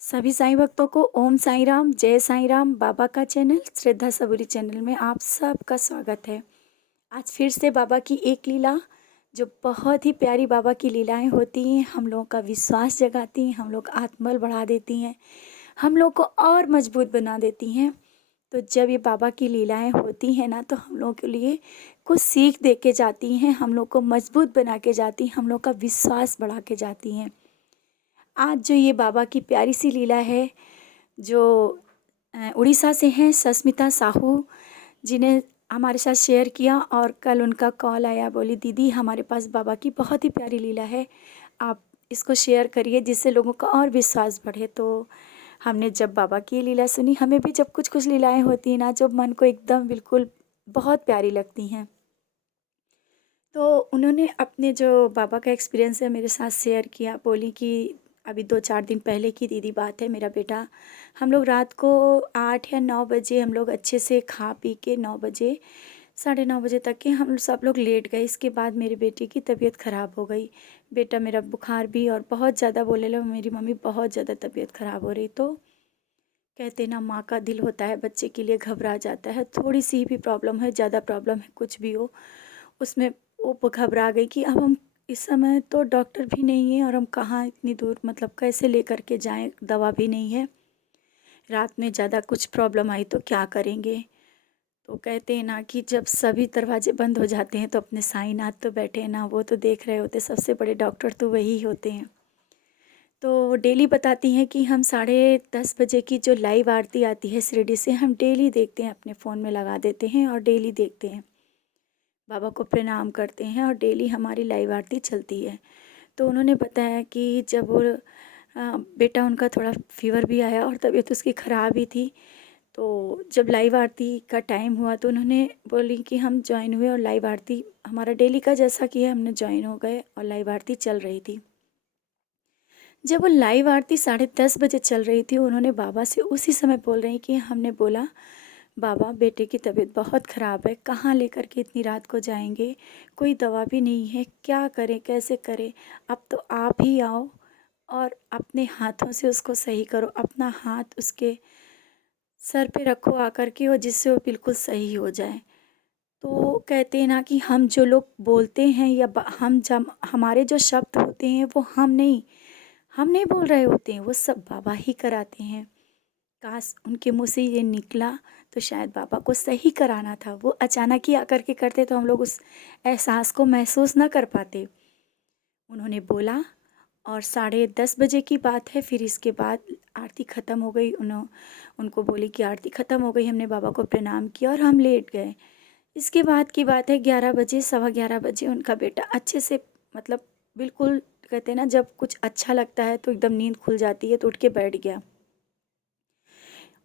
सभी साईं भक्तों को ओम साईं राम, जय साईं राम। बाबा का चैनल श्रद्धा सबूरी चैनल में आप सबका स्वागत है। आज फिर से बाबा की एक लीला, जो बहुत ही प्यारी बाबा की लीलाएं होती हैं, हम लोगों का विश्वास जगाती हैं, हम लोग का आत्मबल बढ़ा देती हैं, हम लोग को और मजबूत बना देती हैं। तो जब ये बाबा की लीलाएं होती हैं ना, तो हम लोगों के लिए कुछ सीख दे के जाती हैं, हम लोग को मजबूत बना के जाती हैं, हम लोग का विश्वास बढ़ा के जाती हैं। आज जो ये बाबा की प्यारी सी लीला है, जो उड़ीसा से हैं सस्मिता साहू, जिन्हें हमारे साथ शेयर किया, और कल उनका कॉल आया, बोली दीदी हमारे पास बाबा की बहुत ही प्यारी लीला है, आप इसको शेयर करिए जिससे लोगों का और विश्वास बढ़े। तो हमने जब बाबा की ये लीला सुनी, हमें भी जब कुछ कुछ लीलाएं होती हैं ना, जो मन को एकदम बिल्कुल बहुत प्यारी लगती हैं, तो उन्होंने अपने जो बाबा का एक्सपीरियंस है मेरे साथ शेयर किया। बोली कि अभी 2-4 दिन पहले की दीदी बात है, मेरा बेटा, हम लोग रात को 8 या 9 बजे हम लोग अच्छे से खा पी के 9 बजे, साढ़े 9 बजे तक के हम सब लोग लेट गए। इसके बाद मेरे बेटे की तबीयत ख़राब हो गई। बेटा मेरा बुखार भी और बहुत ज़्यादा बोलने लगा, मेरी मम्मी बहुत ज़्यादा तबीयत ख़राब हो रही। तो कहते ना, माँ का दिल होता है बच्चे के लिए, घबरा जाता है, थोड़ी सी भी प्रॉब्लम है, ज़्यादा प्रॉब्लम है, कुछ भी हो, उसमें वो घबरा गई कि अब हम इस समय तो डॉक्टर भी नहीं है और हम कहाँ इतनी दूर, मतलब कैसे लेकर के जाएं, दवा भी नहीं है, रात में ज़्यादा कुछ प्रॉब्लम आई तो क्या करेंगे। तो कहते हैं ना कि जब सभी दरवाजे बंद हो जाते हैं तो अपने साईंनाथ तो बैठे हैं ना, वो तो देख रहे होते, सबसे बड़े डॉक्टर तो वही होते हैं। तो वो डेली बताती हैं कि हम 10:30 बजे की जो लाइव आरती आती है शिरडी से, हम डेली देखते हैं, अपने फ़ोन में लगा देते हैं और डेली देखते हैं, बाबा को प्रणाम करते हैं और डेली हमारी लाइव आरती चलती है। तो उन्होंने बताया कि जब वो बेटा उनका थोड़ा फ़ीवर भी आया और तबीयत उसकी ख़राब ही थी, तो जब लाइव आरती का टाइम हुआ तो उन्होंने बोली कि हम जॉइन हुए और लाइव आरती हमारा डेली का जैसा कि है, हमने जॉइन हो गए और लाइव आरती चल रही थी। जब वो लाइव आरती 10:30 बजे चल रही थी, उन्होंने बाबा से उसी समय बोल रही कि हमने बोला, बाबा बेटे की तबीयत बहुत ख़राब है, कहाँ लेकर के इतनी रात को जाएंगे, कोई दवा भी नहीं है, क्या करें कैसे करें, अब तो आप ही आओ और अपने हाथों से उसको सही करो, अपना हाथ उसके सर पे रखो आकर के, और जिससे वो बिल्कुल सही हो जाए। तो कहते हैं ना कि हम जो लोग बोलते हैं या हम जब हमारे जो शब्द होते हैं वो हम नहीं बोल रहे होते हैं, वो सब बाबा ही कराते हैं। काश उनके मुँह से ये निकला तो शायद बाबा को सही कराना था, वो अचानक ही आकर के करते तो हम लोग उस एहसास को महसूस ना कर पाते। उन्होंने बोला और 10:30 बजे की बात है। फिर इसके बाद आरती ख़त्म हो गई, उनको बोली कि आरती ख़त्म हो गई, हमने बाबा को प्रणाम किया और हम लेट गए। इसके बाद की बात है, 11 बजे, सवा 11 बजे उनका बेटा अच्छे से, मतलब बिल्कुल, कहते हैं ना जब कुछ अच्छा लगता है तो एकदम नींद खुल जाती है, तो उठ के बैठ गया।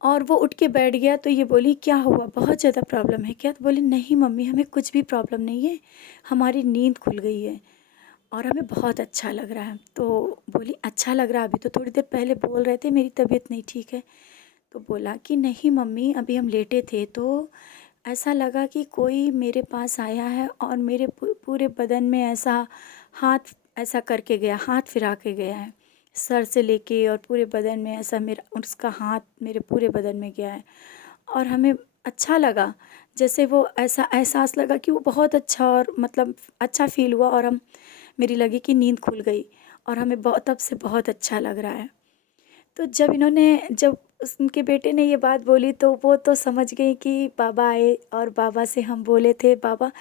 और वो उठ के बैठ गया तो ये बोली, क्या हुआ, बहुत ज़्यादा प्रॉब्लम है क्या? तो बोली, नहीं मम्मी, हमें कुछ भी प्रॉब्लम नहीं है, हमारी नींद खुल गई है और हमें बहुत अच्छा लग रहा है। तो बोली, अच्छा लग रहा है, अभी तो थोड़ी देर पहले बोल रहे थे मेरी तबीयत नहीं ठीक है। तो बोला कि नहीं मम्मी, अभी हम लेटे थे तो ऐसा लगा कि कोई मेरे पास आया है और मेरे पूरे बदन में ऐसा हाथ ऐसा करके गया, हाथ फिरा के गया है, सर से लेके और पूरे बदन में ऐसा, मेरा उसका हाथ मेरे पूरे बदन में गया है। और हमें अच्छा लगा, जैसे वो ऐसा एहसास लगा कि वो बहुत अच्छा, और मतलब अच्छा फ़ील हुआ, और हम, मेरी लगी कि नींद खुल गई और हमें बहुत, तब से बहुत अच्छा लग रहा है। तो जब उनके बेटे ने ये बात बोली तो वो तो समझ गई कि बाबा आए, और बाबा से हम बोले थे, बाबा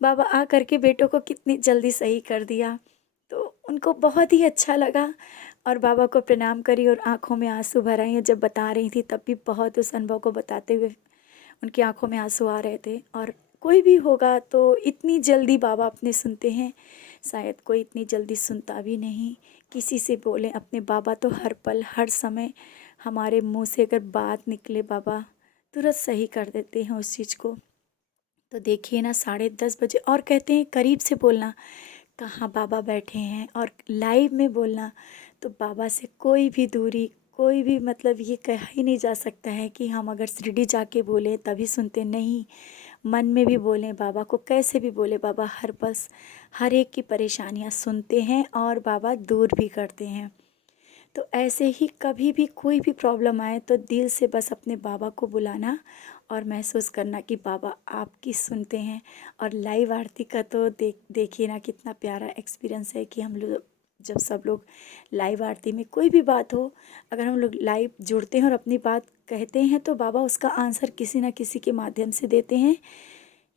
बाबा आ कर के बेटों को कितनी जल्दी सही कर दिया। तो उनको बहुत ही अच्छा लगा और बाबा को प्रणाम करी और आँखों में आँसू भर आई हैं। जब बता रही थी तब भी बहुत, उस अनुभव को बताते हुए उनकी आँखों में आँसू आ रहे थे। और कोई भी होगा तो इतनी जल्दी बाबा अपने सुनते हैं, शायद कोई इतनी जल्दी सुनता भी नहीं। किसी से बोलें अपने, बाबा तो हर पल हर समय हमारे मुंह से अगर बात निकले, बाबा तुरंत सही कर देते हैं उस चीज़ को। तो देखिए ना, 10:30 बजे, और कहते हैं करीब से बोलना, कहाँ बाबा बैठे हैं, और लाइव में बोलना, तो बाबा से कोई भी दूरी, कोई भी, मतलब ये कहा ही नहीं जा सकता है कि हम अगर शिरडी जाके बोलें तभी सुनते नहीं, मन में भी बोलें, बाबा को कैसे भी बोले, बाबा हर बस हर एक की परेशानियाँ सुनते हैं और बाबा दूर भी करते हैं। तो ऐसे ही कभी भी कोई भी प्रॉब्लम आए तो दिल से बस अपने बाबा को बुलाना और महसूस करना कि बाबा आपकी सुनते हैं। और लाइव आरती का तो देखिए ना कितना प्यारा एक्सपीरियंस है कि हम लोग जब सब लोग लाइव आरती में कोई भी बात हो, अगर हम लोग लाइव जुड़ते हैं और अपनी बात कहते हैं तो बाबा उसका आंसर किसी ना किसी के माध्यम से देते हैं।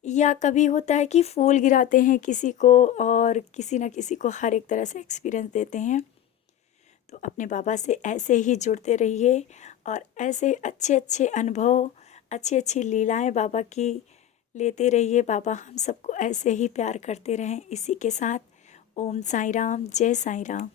या कभी होता है कि फूल गिराते हैं किसी को और किसी ना किसी को हर एक तरह से एक्सपीरियंस देते हैं। तो अपने बाबा से ऐसे ही जुड़ते रहिए और ऐसे अच्छे अच्छे अनुभव, अच्छी अच्छी लीलाएं बाबा की लेते रहिए। बाबा हम सबको ऐसे ही प्यार करते रहें। इसी के साथ ओम साई राम, जय साई राम।